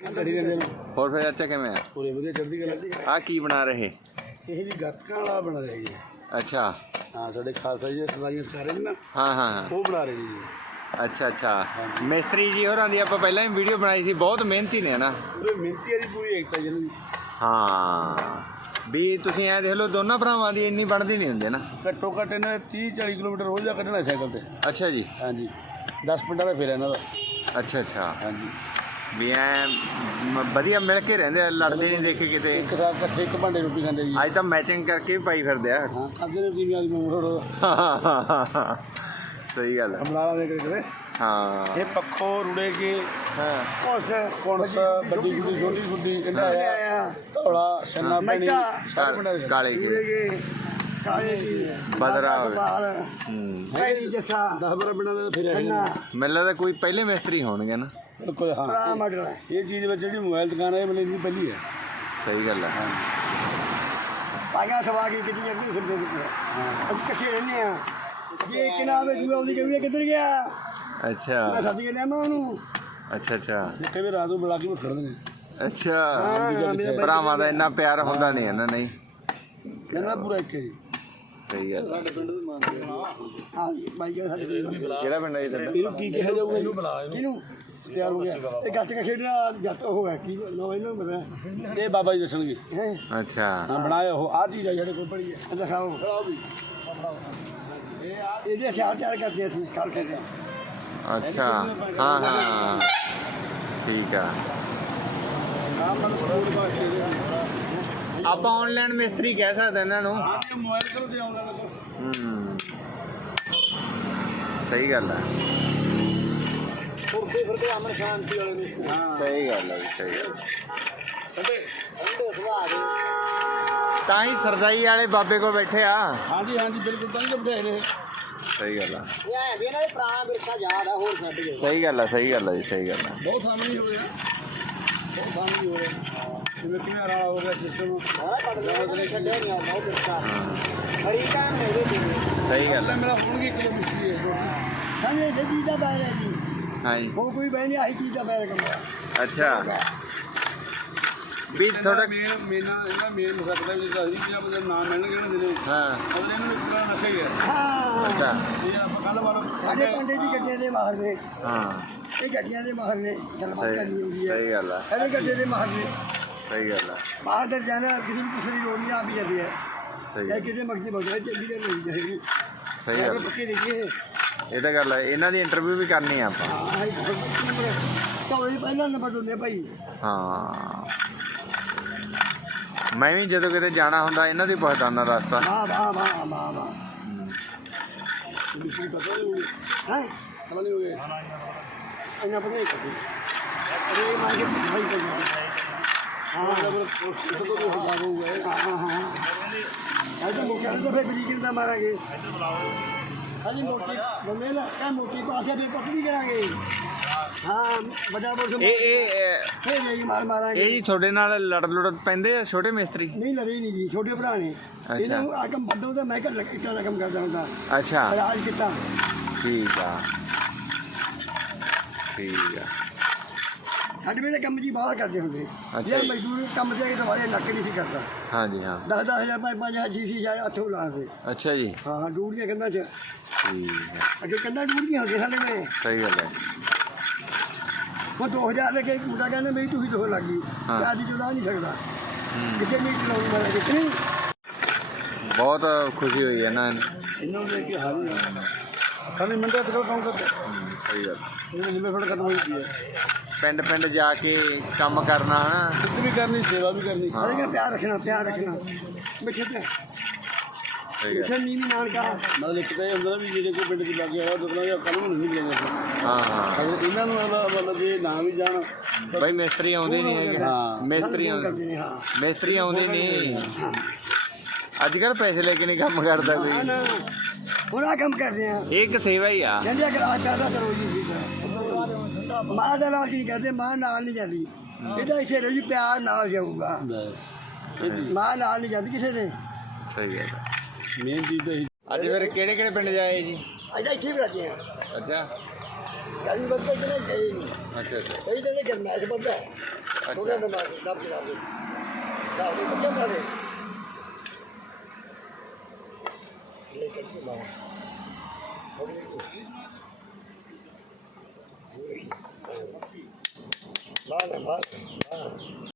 ਚੜੀ ਜਾਂਦੇ ਨੇ। ਹੋਰ ਫਿਰ ਚਾਚਾ ਕਿਵੇਂ ਆ? ਪੂਰੇ ਵਧੀਆ ਚੜ੍ਹਦੀ ਕਲਾ। ਆ ਕੀ ਬਣਾ ਰਹੇ? ਇਹ ਜੀ ਗੱਤਕਾਂ ਵਾਲਾ ਬਣਾ ਰਹੇ ਜੀ। ਅੱਛਾ। ਹਾਂ ਸਾਡੇ ਖਾਲਸਾ ਜੀ ਸਲਾਈਆਂ ਸਿਖਾ ਰਹੇ ਨੇ ਨਾ। ਹਾਂ ਹਾਂ ਹਾਂ। ਉਹ ਬਣਾ ਰਹੇ ਜੀ। ਅੱਛਾ ਅੱਛਾ। ਮਿਸਤਰੀ ਜੀ ਹੋਰਾਂ ਦੀ ਆਪਾਂ ਪਹਿਲਾਂ ਹੀ ਵੀਡੀਓ ਬਣਾਈ ਸੀ ਬਹੁਤ ਮਿਹਨਤੀ ਨੇ ਨਾ? ਪੂਰੇ ਮਿਹਨਤੀ ਵਾਲੀ ਪੂਰੀ ਏਕਤਾ ਜਿਹਨਾਂ ਦੀ। ਹਾਂ। ਵੀ ਤੁਸੀਂ ਐ ਦੇਖ ਲਓ ਦੋਨਾਂ ਭਰਾਵਾਂ ਦੀ ਇੰਨੀ ਬਣਦੀ ਨਹੀਂ ਹੁੰਦੀ ਨਾ? ਘੱਟੋ ਘੱਟ ਇਹਨਾਂ ਨੇ 30 40 ਕਿਲੋਮੀਟਰ ਰੋਜ਼ ਦਾ ਕੱਢਣਾ ਸਾਈਕਲ ਤੇ। ਅੱਛਾ ਜੀ। ਹਾਂਜੀ। 10 ਪਿੰਡਾਂ ਦਾ ਫੇਰ ਇਹਨਾਂ ਦਾ। ਅੱਛਾ ਅੱਛਾ। ਹਾਂਜੀ। ਵੀ ਐ ਵਧੀਆ ਮਿਲ ਕੇ ਰਹਿੰਦੇ ਆ ਲੜਦੇ ਨਹੀਂ ਦੇਖੇ ਕਿਤੇ। ਇੱਕ ਸਾਥ ਇਕੱਠੇ ਇੱਕ ਭਾਂਡੇ ਰੋਟੀ ਖਾਂਦੇ ਜੀ। ਅੱਜ ਤਾਂ ਮੈਚਿੰਗ ਕਰਕੇ ਵੀ ਪਾਈ ਫਿਰਦੇ ਆ। ਹਾਂ ਖਾਂਦੇ ਨੇ ਤੀਵੀਂ ਆਦਮੀ ਮੋੜ ਸਹੀ ਗੱਲ ਆ। ਬਣਾ ਦੇ ਕਰੇ ਹਾਂ। ਇਹ ਪੱਖੋ ਰੁੜੇ ਕੇ ਹਾਂ। ਕੋਸ ਕੋਣਸ ਵੱਡੀ ਗੁੱਡੀ ਛੋਟੀ ਗੁੱਡੀ ਕਹਿੰਦਾ ਆਇਆ? ਧੌਲਾ ਸੰਨਾ ਪੈਣੀ ਕਾਲੇ ਕੀ ਬਦਰਾ ਹੂੰ ਪੈਣੀ ਜੱਸਾ। 10 12 ਪਿੰਡਾਂ ਦੇ ਫਿਰ ਮੈਨੂੰ ਲੱਗਦਾ ਕੋਈ ਪਹਿਲੇ ਮਿਸਤਰੀ ਹੋਣਗੇ ਨਾ। ਬਿਲਕੁਲ ਹਾਂ। ਆ ਮਟਰ ਇਹ ਚੀਜ਼ ਵਿੱਚ ਜਿਹੜੀ ਮੋਬਾਈਲ ਦੁਕਾਨ ਹੈ ਇਹ ਮਤਲਬ ਇਹਦੀ ਪਹਿਲੀ ਹੈ। ਸਹੀ ਗੱਲ ਆ ਪਾਇਆ ਸਵਾ ਕੇ ਕਿਤੇ ਜਾਂਦੀ ਫਿਰਦੇ ਫਿਰਦੇ ਅਸੀਂ ਇਕੱਠੇ ਰਹਿੰਦੇ ਆ ਜੇ ਕਿਨਾ ਵੇ ਦੂਆ ਉਹਦੀ ਕਹੂਗਾ ਕਿੱਧਰ ਗਿਆ? ਮੈਂ ਅੱਛਾ ਸੱਦ ਕੇ ਲਿਆਵਾਂ ਉਹਨੂੰ। ਅੱਛਾ ਅੱਛਾ। ਨਿੱਕੇ ਵੀ ਰਾਤ ਨੂੰ ਬੁਲਾ ਕੇ ਖੜਦੇ ਨੇ। ਅੱਛਾ। ਭਰਾਵਾਂ ਦਾ ਇੰਨਾ ਪਿਆਰ ਹੁੰਦਾ ਨਹੀਂ ਹੈ ਨਾ ਨਹੀਂ। ਕਹਿੰਦਾ ਪੂਰਾ ਇੱਕ ਹੈ ਜੀ। ਸਹੀ ਗੱਲ। ਹਾਂ। ਜੀ ਬਾਈ ਕਹਿੰਦਾ ਸਾਡੇ ਕੋਲ ਕਿਹੜਾ ਪਿੰਡ ਹੈ ਜੀ ਤੁਹਾਡਾ? ਇਹਨੂੰ ਕੀ ਕਿਹਾ ਜਾਊਗਾ ਇਹਨੂੰ ਬੁਲਾ ਕਿਹਨੂੰ? ਤਿਆਰ ਹੋ ਗਿਆ। ਇਹ ਗੱਤ ਕਾ ਖੇਡਣਾ ਜੱਤ ਹੋ ਗਿਆ ਕੀ ਨੋ ਇਹਨੂੰ ਪਤਾ ਇਹ ਬਾਬਾ ਜੀ ਦੱਸਣਗੇ। ਹੈ? ਅੱਛਾ। ਹਾਂ ਬਣਾਇਆ ਉਹ ਆ ਚੀਜ਼ ਆ ਜਿਹੜੇ ਕੋਲ ਪੜੀ ਹੈ। ਦਿਖਾਓ। ਇਹਦੇ ਹਥਿਆਰ ਤਿਆਰ ਕਰਦੇ ਅਸੀਂ ਕੱਲ ਕੇ ਅੱਛਾ। ਹਾਂ ਹਾਂ ਠੀਕ ਆ। ਆਪਾਂ ਆਨਲਾਈਨ ਮਿਸਤਰੀ ਕਹਿ ਸਕਦੇ ਇਹਨਾਂ ਨੂੰ। ਹਾਂ ਜੀ ਮੋਬਾਈਲ ਕਰੋ ਤੇ ਆਉਣਾ ਲੱਗੋ ਹੂੰ। ਸਹੀ ਗੱਲ ਆ। ਫੁਰਦੇ ਫਿਰਦੇ ਅਮਰ ਸ਼ਾਂਤੀ ਵਾਲੇ ਨੇ ਹਾਂ। ਸਹੀ ਗੱਲ ਜੀ, ਸਹੀ ਗੱਲ ਅੰਡੇ ਸੁਭਾਅ ਦੇ। ਤਾਂ ਹੀ ਸਰਦਾਈ ਵਾਲੇ ਬਾਬੇ ਕੋਲ ਬੈਠੇ ਆ। ਹਾਂਜੀ ਹਾਂਜੀ ਬਿਲਕੁਲ ਤਾਂ ਨਹੀਂ ਬਿਠਾਏ ਨੇ। ਸਹੀ ਗੱਲ ਆ। ਇਹ ਐ ਵੀ ਇਹਨਾਂ ਦੇ ਪੁਰਾਣਾ ਵਿਰਸਾ ਯਾਦ ਆ ਹੋਰ ਛੱਡ ਗਏ ਸਹੀ ਗੱਲ ਆ ਸਹੀ ਗੱਲ ਆ ਜੀ ਸਹੀ ਗੱਲ ਆ। ਬਹੁਤ ਸਾਹਮਣੇ ਹੋ ਗਿਆ ਬਹੁਤ ਸਾਹਮਣੇ ਹੋ ਗਿਆ ਜਿਵੇਂ ਕਿਵੇਂ ਵਾਲਾ ਹੋ ਗਿਆ ਸਿਸਟਮ ਸਾਰਾ ਬਦਲ ਗਿਆ ਛੱਡਿਆ ਨਹੀਂ ਆ ਬਹੁਤ ਵਿਰਸਾ। ਹਰੀ ਟਾਈਮ ਨੇ ਇਹਦੇ ਤੇ। ਸਹੀ ਗੱਲ ਆ। ਮੇਰਾ ਹੋਣਗੇ ਇੱਕ ਕਿਲੋ ਮਿੱਟੀ ਹੈ। ਇਹ ਚੀਜ਼ ਦਾ ਬਾਇਰ ਹੈ ਜੀ। ਹਾਂਜੀ। ਹੋਰ ਕੋਈ ਬਹਿ ਨਹੀਂ ਆਹੀ ਚੀਜ਼ ਦਾ ਬਾਇਰ ਕਰਦਾ ਅੱਛਾ। ਵੀ ਥੋੜਾ ਮੇਨ ਮੇਨ ਇਹਦਾ ਮੇਨ ਸਕਦਾ ਵੀ ਜਿੱਦਾਂ ਹਰੀ ਜਾਂ ਮਤਲਬ ਨਾਮ ਮਿਲਣਗੇ ਨੇ ਹਾਂ। ਅਗਲੇ ਨੂੰ ਪੂਰਾ ਨਸ਼ਾ ਹੀ ਹੈ। ਹਾਂ। ਅੱਛਾ। ਇਹ ਆਪਾਂ ਕੱਲ ਵਾਰ ਸਾਡੇ ਪੰਡੇ ਦੀ ਗੱਡੀਆਂ ਦੇ ਮਾਹਰ ਨੇ। ਹਾਂ। ਇਹ ਗੱਡੀਆਂ ਦੇ ਮਾਹਰ ਨੇ। ਗੱਲਬਾਤ ਕਰਨੀ ਹੁੰਦੀ ਹੈ। ਸਹੀ ਗੱਲ ਆ। ਇਹਦੇ ਗੱਡੇ ਦੇ ਮਾਹਰ ਨੇ। ਸਹੀ ਗੱਲ ਆ। ਮਾਹਰ ਦੇ ਜਾਣਾ ਕਿਸੇ ਨੂੰ ਕਿਸੇ ਦੀ ਲੋੜ ਨਹੀਂ ਆ ਵੀ ਜਾਂਦੀ ਹੈ ਸਹੀ ਇਹ ਕਿਤੇ ਮਰਜ਼ੀ ਬਗੜਾ ਗੱਲ ਨਹੀਂ ਚਾਹੀਦੀ ਸਹੀ ਗੱਲ ਪੱਕੇ ਦੇਖੀਏ। ਇਹ ਤਾਂ ਗੱਲ ਹੈ ਇਹਨਾਂ ਦੀ ਇੰਟਰਵਿਊ ਵੀ ਕਰਨੀ ਆ ਆਪਾਂ ਹਾਂ ਇਹ ਤਾਂ ਇਹ ਪਹਿਲਾਂ ਨੰਬਰ ਦੋਨੇ ਭਾਈ ਹਾਂ ਮੈਂ ਵੀ ਜਦੋਂ ਕਿਤੇ ਜਾਣਾ ਹੁੰਦਾ ਇਹਨਾਂ ਦੀ ਪਛਾਣਨਾ ਰਸਤਾ ਵਾਹ ਵਾਹ ਵਾਹ ਵਾਹ ਵਾਹ ਮਿੱਟੀ ਪਤਾ ਨਹੀਂ ਹੈ ਪਤਾ ਨਹੀਂ ਹੋਗੇ ਇਹਨਾਂ ਪਤਾ ਨਹੀਂ ਕਰੀ ਅਰੇ ਮਾਰ ਕੇ ਭਾਈ ਕਰ ਹਾਂ ਫਿਰ ਉਸ ਤੋਂ ਕੋਈ ਹਿਸਾਬ ਹੋਊਗਾ ਇਹ। ਹਾਂ ਹਾਂ ਇਹ ਤਾਂ ਮੁੱਕਾ ਤਾਂ ਫੇਰ ਬਰੀਕ ਦਾ ਮਾਰਾਂਗੇ ਖਾਲੀ ਮੋਟੀ ਬੰਦੇ ਨਾ ਕਾ ਮੋਟੀ ਪਾਸੇ ਵੀ ਪਤਲੀ ਕਰਾਂਗੇ। ਹਾਂ ਵੱਡਾ ਬੋਸ ਇਹ ਇਹ ਫੇਰ ਨਹੀਂ ਮਾਰ ਮਾਰਾਂਗੇ। ਇਹ ਜੀ ਤੁਹਾਡੇ ਨਾਲ ਲੜ ਲੁੜ ਪੈਂਦੇ ਆ ਛੋਟੇ ਮਿਸਤਰੀ? ਨਹੀਂ ਲੜੇ ਨਹੀਂ ਜੀ ਛੋਟੇ ਭਰਾ ਨੇ। ਇਹਨਾਂ ਨੂੰ ਆ ਕੰਮ ਬੰਦਾ ਤਾਂ ਮੈਂ ਕਰ ਇੱਟਾਂ ਦਾ ਕੰਮ ਕਰਦਾ ਹੁੰਦਾ। ਅੱਛਾ। ਰਾਜ ਕੀਤਾ। ਠੀਕ ਆ। ਠੀਕ ਆ। ਸਾਡੇ ਵੇਲੇ ਕੰਮ ਜੀ ਬਾਹਰ ਕਰਦੇ ਹੁੰਦੇ। ਅੱਛਾ ਇਹ ਜੀ। ਮਜ਼ਦੂਰ ਕੰਮ ਤੇ ਦਵਾਰੇ ਨੱਕ ਨਹੀਂ ਸੀ ਕਰਦਾ। ਹਾਂਜੀ ਹਾਂ। 10 10 ਹਜ਼ਾਰ ਪੰਜ ਪੰਜ ਹਜ਼ਾਰ ਛੇ ਛੇ ਹਜ਼ਾਰ ਹੱਥੋਂ ਲਾਉਂਦੇ ਅੱਛਾ ਜੀ। ਹਾਂ ਡੂੜੀਆਂ ਕੰਧਾਂ 'ਚ। ਠੀਕ ਆ ਅੱਗੇ ਕੰਧਾਂ ਡੂੜੀਆਂ ਹੁੰਦੀਆਂ ਸਾਡੇ ਵੇਲੇ ਸਹੀ ਗੱਲ ਹੈ। ਉਹ 2000 ਲੈ ਕੇ ਮੁੰਡਾ ਕਹਿੰਦਾ ਮੇਰੀ ਟੂਹੀ ਤੋਂ ਲੱਗ ਗਈ। ਮੈਂ ਆਦੀ ਚੁਲਾ ਨਹੀਂ ਸਕਦਾ। ਕਿਤੇ ਨਹੀਂ ਚਲਾਉਣੀ ਮੈਂ ਕਿਤੇ ਬਹੁਤ ਖੁਸ਼ੀ ਹੋਈ ਹੈ ਨਾ। ਇਹਨਾਂ ਨੂੰ ਲੈ ਕੇ ਹਾਰੀ ਖਾਲੀ ਮਿੰਟਾਂ ਤੱਕ ਕੰਮ ਕਰਦੇ? ਸਹੀ ਗੱਲ ਇਹਨਾਂ ਜਿੰਨੇ ਫੜ ਖਤਮ ਹੋਈ ਪਈ ਹੈ। ਪਿੰਡ ਪਿੰਡ ਜਾ ਕੇ ਕੰਮ ਕਰਨਾ ਹਨਾ? ਸਿੱਧ ਵੀ ਕਰਨੀ ਸੇਵਾ ਵੀ ਕਰਨੀ। ਅਰੇ ਕਿ ਪਿਆਰ ਰੱਖਣਾ ਪਿਆਰ ਰੱਖਣਾ। ਮਿੱਠੇ ਤੇ। ਸਹੀ ਗੱਲ। ਮਿੱਠੇ ਨਾਨਕਾ ਮਤਲਬ ਇੱਕ ਤਾਂ ਇਹ ਹੁੰਦਾ ਨਾ ਵੀ ਜਿਹੜੇ ਕੋਈ ਪਿੰਡ 'ਚ ਲੱਗ ਗਿਆ ਉਹ ਦੱਸਣਾ ਜਾਂ ਕੱਲ ਨੂੰ ਨਹੀਂ ਮਿਲੇਗਾ ਹਾਂ ਹਾਂ। ਅਗਰ ਇਹਨਾਂ ਨੂੰ ਮਤਲਬ ਮਤਲਬ ਜੇ ਨਾ ਵੀ ਜਾਣ ਬਈ ਮਿਸਤਰੀ ਆਉਂਦੇ ਨਹੀਂ ਹੈਗੇ। ਹਾਂ। ਮਿਸਤਰੀ ਆਉਂਦੇ ਕਰਦੇ ਨੇ ਹਾਂ। ਮਿਸਤਰੀ ਆਉਂਦੇ ਨਹੀਂ। ਅੱਜ ਕੱਲ ਪੈਸੇ ਲੈ ਕੇ ਨਹੀਂ ਕੰਮ ਕਰਦਾ ਹਾਂ ਕੋਈ ਨਾ। ਆ ਕੰਮ ਕਰਦੇ ਆ। ਇਹ ਇੱਕ ਸੇਵਾ ਹੀ ਆ। ਕਹਿੰਦੇ ਅਗਰ ਆ ਪੈਦਾ ਕਰੋ ਜੀ ਮਾਂ ਦਾ ਲਾਲਚ ਨਹੀਂ ਕਰਦੇ ਮਾਂ ਨਾਲ ਨਹੀਂ ਜਾਂਦੀ। ਇਹਦਾ ਇੱਥੇ ਰਹੀ ਪਿਆਰ ਨਾਲ ਜਾਊਗਾ। ਮਾਂ ਨਾਲ ਨਹੀਂ ਜਾਂਦੀ ਕਿਸੇ ਦੇ। ਸਹੀ ਗੱਲ ਆ। ਮੇਨ ਚੀਜ਼ ਤਾਂ ਇਹੀ। ਅੱਜ ਫਿਰ ਕਿਹੜੇ ਕਿਹੜੇ ਪਿੰਡ ਜਾਏ ਜੀ? ਅਜਾ ਇੱਥੇ ਵੀ ਰੱਜੇ ਆ। ਅੱਛਾ। ਗਾੜੀ ਬੱਚੇ ਕਿਨੇ ਗਏ ਅੱਛਾ ਅੱਛਾ। ਕਈ ਦਿਨ ਗਰਮੈਸ਼ ਬੰਦਾ। ਥੋੜਾ ਅੱਛਾ ਦਿਮਾਗ ਦੱਬ ਲਾ ਦੇ ਦੱਬ ਦੇ ਬੱਚਾ ਮਾਰੇ ਲੈ ਕੇ ਮਾਰ ਬਾਹਰ ਬਾਹਰ ਬਾਹਰ